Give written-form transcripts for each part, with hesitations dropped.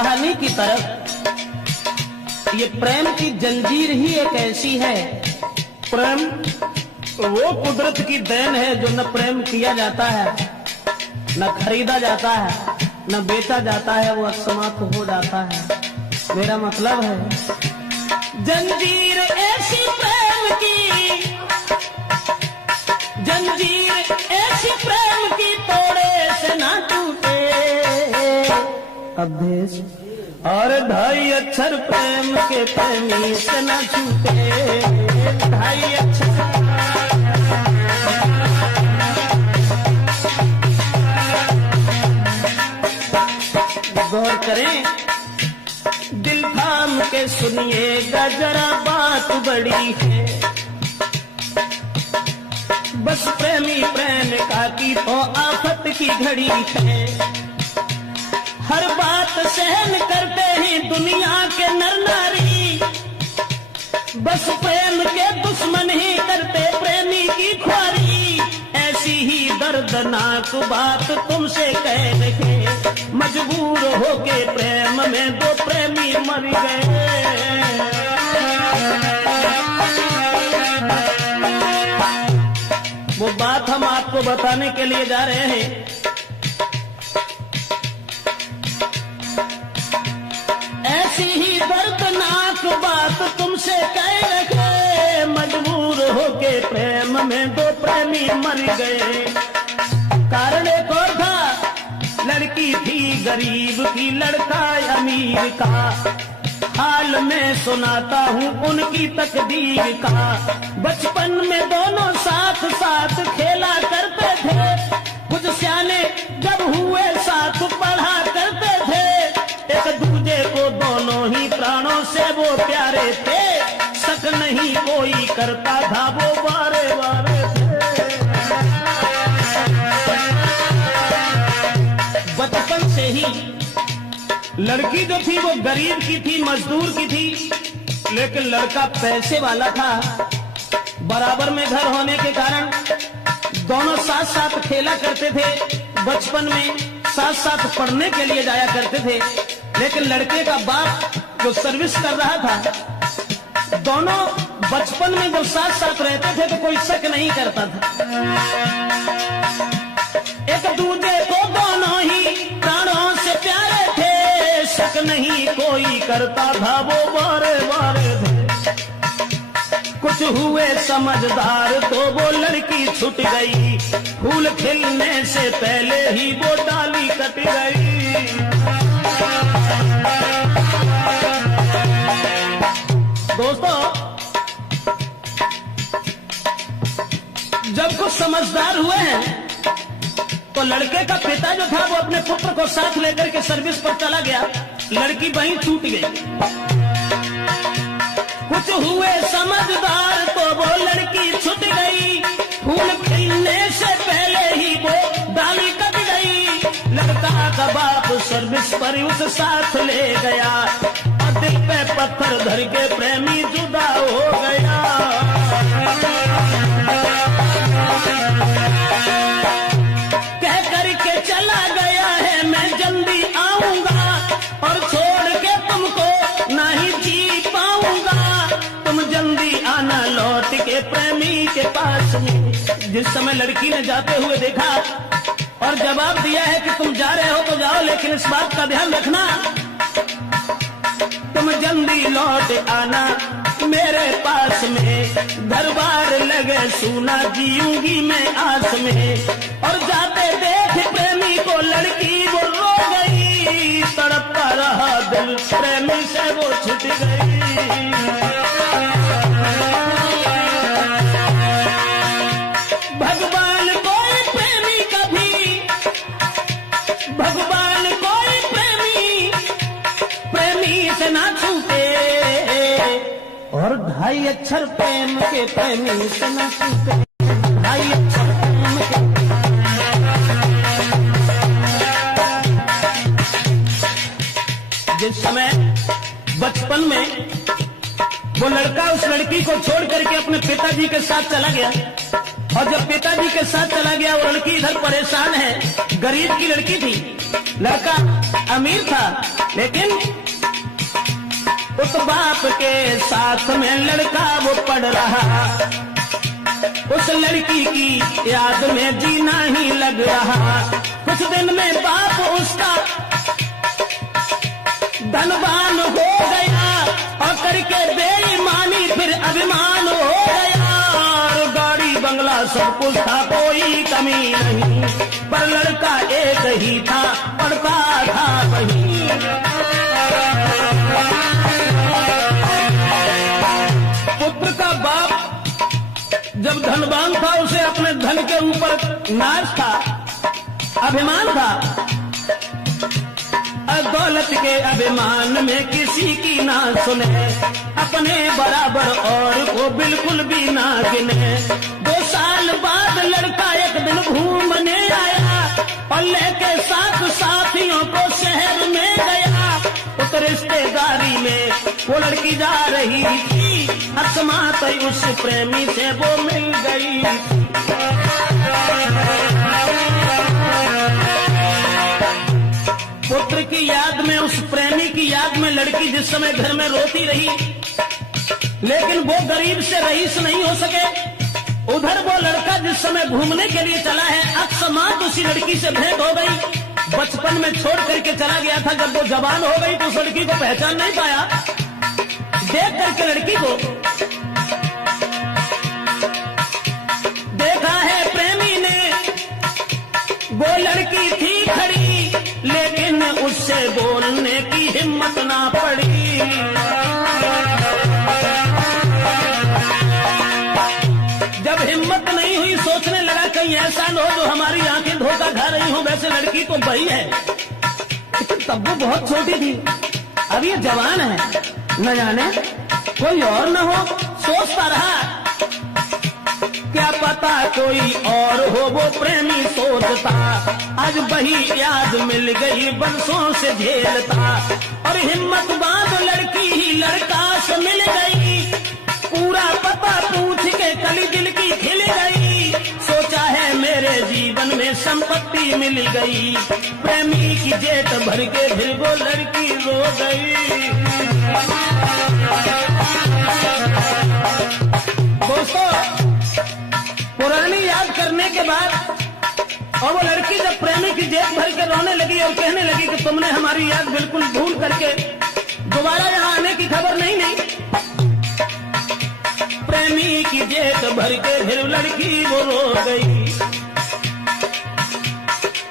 कहानी की तरफ। ये प्रेम की जंजीर ही एक ऐसी है, प्रेम वो कुदरत की देन है जो न प्रेम किया जाता है, न खरीदा जाता है, न बेचा जाता है, वो समाप्त हो जाता है। मेरा मतलब है जंजीर ऐसी प्रेम की, जंजीर ऐसी प्रेम की तोड़े से ना टूटे अभेश, और ढाई अक्षर प्रेम के प्रेमी से ना छूटे, ढाई अक्षर। गौर करें, दिल थाम के सुनिएगा जरा बात बड़ी है, बस प्रेमी प्रेम का की तो आफत की घड़ी है। हर बात सहन करते हैं दुनिया के नर नारी, बस प्रेम के दुश्मन ही करते प्रेमी की ख्वारी। ऐसी ही दर्दनाक बात तुमसे कह रहे, मजबूर होके प्रेम में दो प्रेमी मर गए। वो बात हम आपको बताने के लिए जा रहे हैं। ऐसी ही दर्दनाक बात तुमसे कह रहे, मजबूर होके प्रेम में दो प्रेमी मर गए। कारण एक और था, लड़की थी गरीब की, लड़का अमीर का। हाल में सुनाता हूँ उनकी तकदीर का। बचपन में दोनों साथ साथ खेला करते थे, कुछ सियाने जब हुए साथ पढ़ा करते थे। एक दूजे को दोनों ही प्राणों से वो प्यारे थे, शक नहीं कोई करता था वो बारे बारे थे। बचपन से ही लड़की जो थी वो गरीब की थी, मजदूर की थी, लेकिन लड़का पैसे वाला था। बराबर में घर होने के कारण दोनों साथ साथ खेला करते थे, बचपन में साथ साथ पढ़ने के लिए जाया करते थे। लेकिन लड़के का बाप जो सर्विस कर रहा था, दोनों बचपन में जब साथ साथ रहते थे तो कोई शक नहीं करता था। एक दूजे को दोनों ही प्राणों से प्यारे थे, शक नहीं कोई करता था वो बारे बारे थे। कुछ हुए समझदार तो वो लड़की छूट गई, फूल खिलने से पहले ही वो डाली कट गई। दोस्तों, जब कुछ समझदार हुए हैं तो लड़के का पिता जो था वो अपने पुत्र को साथ लेकर के सर्विस पर चला गया, लड़की वहीं छूट गई। कुछ हुए समझदार तो वो लड़की छूट गई, फूल खिलने से पहले ही वो डाली कट गई। लड़का का बाप सर्विस पर उस साथ ले गया, और दिल पे पत्थर धर के प्रेमी जुदा हो गया। कह करके चला गया है मैं जल्दी आऊंगा, और छोड़ के तुमको नहीं जी पाऊंगा। तुम जल्दी आना लौट के प्रेमी के पास में। जिस समय लड़की ने जाते हुए देखा और जवाब दिया है कि तुम जा रहे हो तो जाओ, लेकिन इस बात का ध्यान रखना तुम जल्दी लौट आना मेरे पास में। दरबार लगे सुना जीऊंगी मैं आस में। और जाते देख प्रेमी को लड़की वो रो गई, तड़पता रहा दिल प्रेमी से वो छूट गई। भगवान कोई प्रेमी कभी, भगवान कोई प्रेमी प्रेमी से ना छूटे, और ढाई अक्षर प्रेम के प्रेमी से ना छूटे, ढाई अक्षर प्रेम के। जिस समय बचपन में वो लड़का उस लड़की को छोड़ करके अपने पिताजी के साथ चला गया, और जब पिताजी के साथ चला गया, वो लड़की इधर परेशान है, गरीब की लड़की थी, लड़का अमीर था, लेकिन उस बाप के साथ में लड़का वो पढ़ रहा, उस लड़की की याद में जीना ही लग रहा। कुछ दिन में बाप उसका धनवान हो गया और करके बेईमानी फिर अभिमान हो गया, और गाड़ी बंगला सब कुछ था, कोई कमी नहीं, पर लड़का एक ही था, पढ़ता था वही। पुत्र का बाप जब धनवान था, उसे अपने धन के ऊपर नाज था, अभिमान था, दौलत के अभिमान में किसी की ना सुने, अपने बराबर और को बिल्कुल भी ना गिने। 2 साल बाद लड़का एक दिन घूमने आया और लेके साथ साथियों को शहर में गया। उस रिश्तेदारी में वो लड़की जा रही थी, अकस्मात उस प्रेमी से वो मिल गई। पुत्र की याद में, उस प्रेमी की याद में लड़की जिस समय घर में रोती रही, लेकिन वो गरीब से रईस नहीं हो सके। उधर वो लड़का जिस समय घूमने के लिए चला है, अकस्मात उसी लड़की से भेंट हो गई। बचपन में छोड़ करके चला गया था, जब वो जवान हो गई तो उस लड़की को पहचान नहीं पाया। देख करके लड़की को देखा है प्रेमी ने, वो लड़की थी खड़ी, लेकिन उससे बोलने की हिम्मत ना पड़ी। जब हिम्मत नहीं हुई, सोचने लगा कहीं ऐसा न हो जो हमारी आंखें धोखा खा रही हो। वैसे लड़की तो बड़ी है, लेकिन तब वो बहुत छोटी थी, अब ये जवान है, न जाने कोई और न हो। सोचता रहा, क्या पता कोई और हो, वो प्रेमी सोचता। आज वही याद मिल गई, बरसों से झेलता, और हिम्मत बांध लड़की ही लड़का से मिल गई। पूरा पता पूछ के कली दिल की खिल गई, सोचा है मेरे जीवन में संपत्ति मिल गई। प्रेमी की जेठ भर के फिर वो लड़की रो गई। दोस्तों, पुरानी याद करने के बाद और वो लड़की जब प्रेमी की जेब भर के रोने लगी और कहने लगी कि तुमने हमारी याद बिल्कुल भूल करके दोबारा यहाँ आने की खबर नहीं। प्रेमी की जेब भर के फिर लड़की वो रो गई।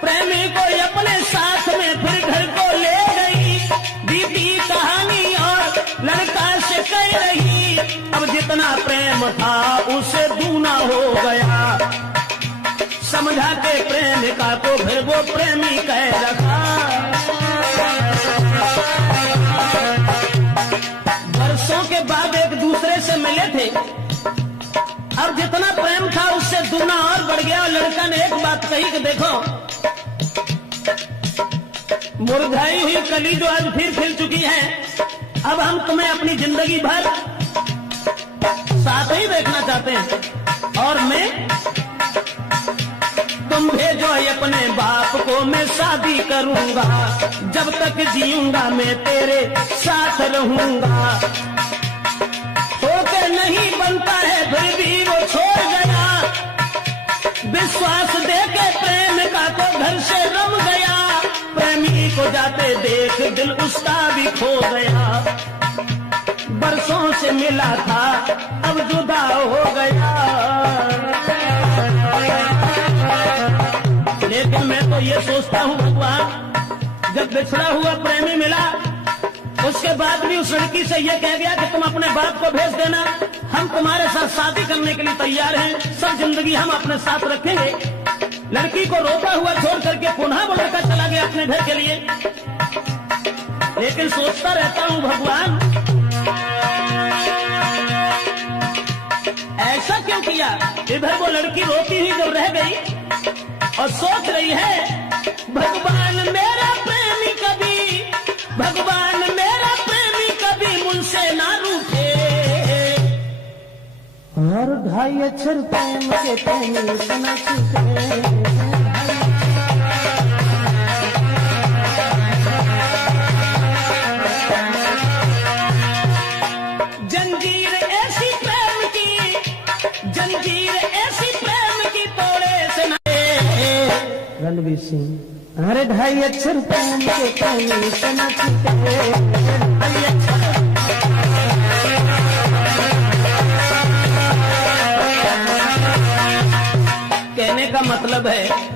प्रेमी को अपने साथ में फिर घर को ले गई, बीती कहानी और लड़का से कह रही। अब जितना प्रेम था उसे दूना हो गया, समझा के प्रेमिका को फिर वो प्रेमी कह रखा। वर्षों के बाद एक दूसरे से मिले थे, अब जितना प्रेम था उससे दूना और बढ़ गया। और लड़का ने एक बात कही कि देखो, मुरझाई हुई कली जो आज फिर खिल चुकी है, अब हम तुम्हें अपनी जिंदगी भर साथ ही देखना चाहते हैं, और मैं तुम भेजो अपने बाप को, मैं शादी करूंगा, जब तक जीऊंगा मैं तेरे साथ रहूंगा। होके नहीं बनता है फिर भी वो छोड़ गया, विश्वास देके प्रेम का तो घर से रम गया। प्रेमी को जाते देख दिल उसका भी खो गया, बरसों से मिला था अब जुदा हो गया। लेकिन मैं तो ये सोचता हूँ भगवान, जब बिछड़ा हुआ प्रेमी मिला, उसके बाद भी उस लड़की से ये कह गया कि तुम अपने बाप को भेज देना, हम तुम्हारे साथ शादी करने के लिए तैयार हैं, सब जिंदगी हम अपने साथ रखेंगे। लड़की को रोता हुआ छोड़ करके पुनः वो लड़का चला गया अपने घर के लिए। लेकिन सोचता रहता हूँ भगवान, ऐसा क्यों किया। इधर वो लड़की रोती हुई जब रह गई और सोच रही है, भगवान मेरा प्रेमी कभी, भगवान मेरा प्रेमी कभी मुझसे ना रूठे। और 2.5 अक्षर प्रेम के प्रेमी सुना छूटे। रणवीर सिंह अरे 2.5 अक्षर प्रेम के प्रेमी सुना छूटे। कहने का मतलब है